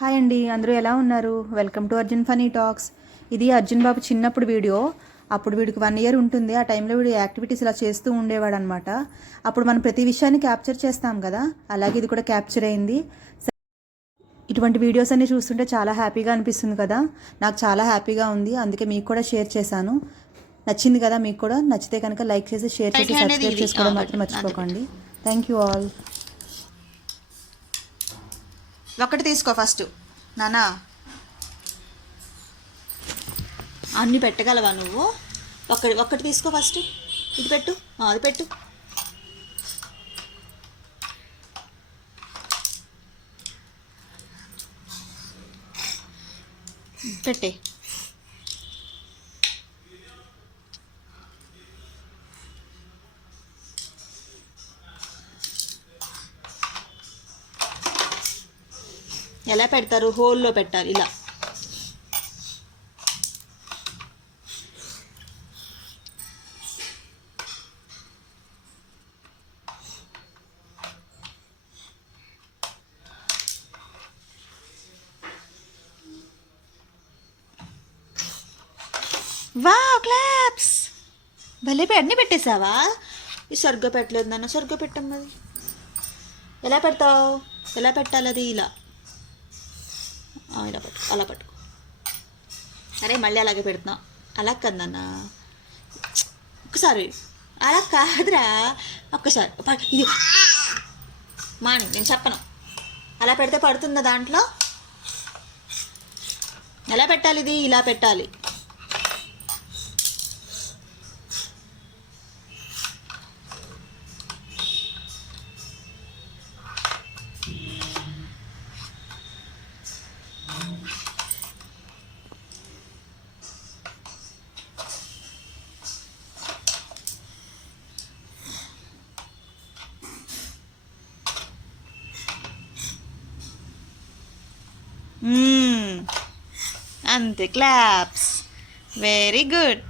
Hi అండి అందరూ ఎలా ఉన్నారు? Welcome to Arjun funny talks ఇది అర్జున్ బాబు చిన్నప్పుడు వీడియో. అప్పుడు వీడికి వన్ ఇయర్ ఉంటుంది. ఆ టైంలో వీడు యాక్టివిటీస్ ఇలా చేస్తూ ఉండేవాడు అనమాట అప్పుడు మనం ప్రతి విషయాన్ని క్యాప్చర్ చేస్తాం కదా. అలాగే ఇది కూడా క్యాప్చర్ అయింది. ఇటువంటి వీడియోస్ అన్ని చూస్తుంటే చాలా హ్యాపీగా అనిపిస్తుంది కదా. నాకు చాలా హ్యాపీగా ఉంది. అందుకే మీకు కూడా షేర్ చేశాను. నచ్చింది కదా మీకు కూడా. నచ్చితే కనుక లైక్ చేసి షేర్ చేసి సబ్స్క్రైబ్. చేసుకోవడం మాత్రం. మర్చిపోకండి. థ్యాంక్ యూ ఆల్ ఒకటి తీసుకో ఫస్ట్. నానా. అన్ని పెట్టగలవా నువ్వు? ఒక్కటి ఒక్కటి తీసుకో ఫస్ట్. ఇది పెట్టు. అది పెట్టు. పెట్టే. ఎలా పెడతారు? హోల్లో పెట్టాలి ఇలా. వా క్లాప్స్! భలే పె- అన్నీ పెట్టేశావా? ఈ సరిగ్గా పెట్టలేదు నాన్న సరిగ్గా పెట్టమ్మది. ఎలా పెడతావు? ఎలా పెట్టాలి అది ఇలా. ఇలా పట్టు అలా పట్టుకో అరే మళ్ళీ అలాగే పెడుతున్నా. అలా కదన్న. ఒకసారి అలా కాదురా. ఒక్కసారి. ప- ఇది. మాని నేను చెప్పను. అలా పెడితే పడుతుందా దాంట్లో? ఎలా పెట్టాలి ఇది ఇలా పెట్టాలి. Mmm. And the claps. Very good.